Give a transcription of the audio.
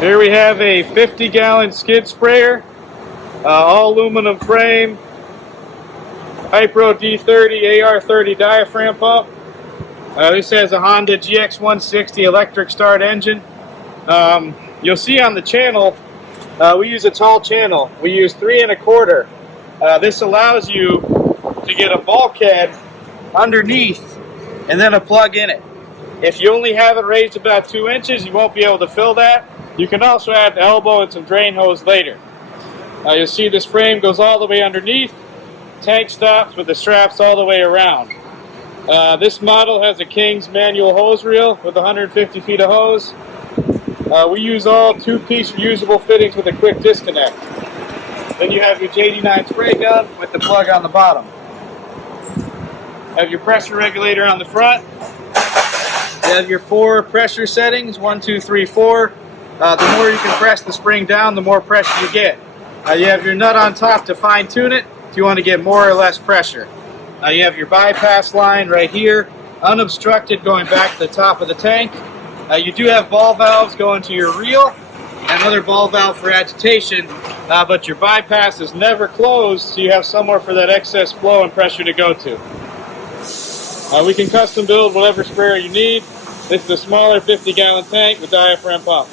Here we have a 50-gallon skid sprayer, all aluminum frame, Hypro D30 AR30 diaphragm pump. This has a Honda GX160 electric start engine. You'll see on the channel, we use a tall channel. We use 3 1/4. This allows you to get a bulkhead underneath and then a plug in it. If you only have it raised about 2 inches, you won't be able to fill that. You can also add an elbow and some drain hose later. You'll see this frame goes all the way underneath. Tank stops with the straps all the way around. This model has a King's manual hose reel with 150 feet of hose. We use all 2-piece reusable fittings with a quick disconnect. Then you have your JD9 spray gun with the plug on the bottom. Have your pressure regulator on the front. You have your 4 pressure settings, 1, 2, 3, 4. The more you can press the spring down, the more pressure you get. You have your nut on top to fine tune it if you want to get more or less pressure. You have your bypass line right here, unobstructed going back to the top of the tank. You do have ball valves going to your reel, and another ball valve for agitation, but your bypass is never closed, so you have somewhere for that excess flow and pressure to go to. We can custom build whatever sprayer you need. This is a smaller 50-gallon tank with diaphragm pump.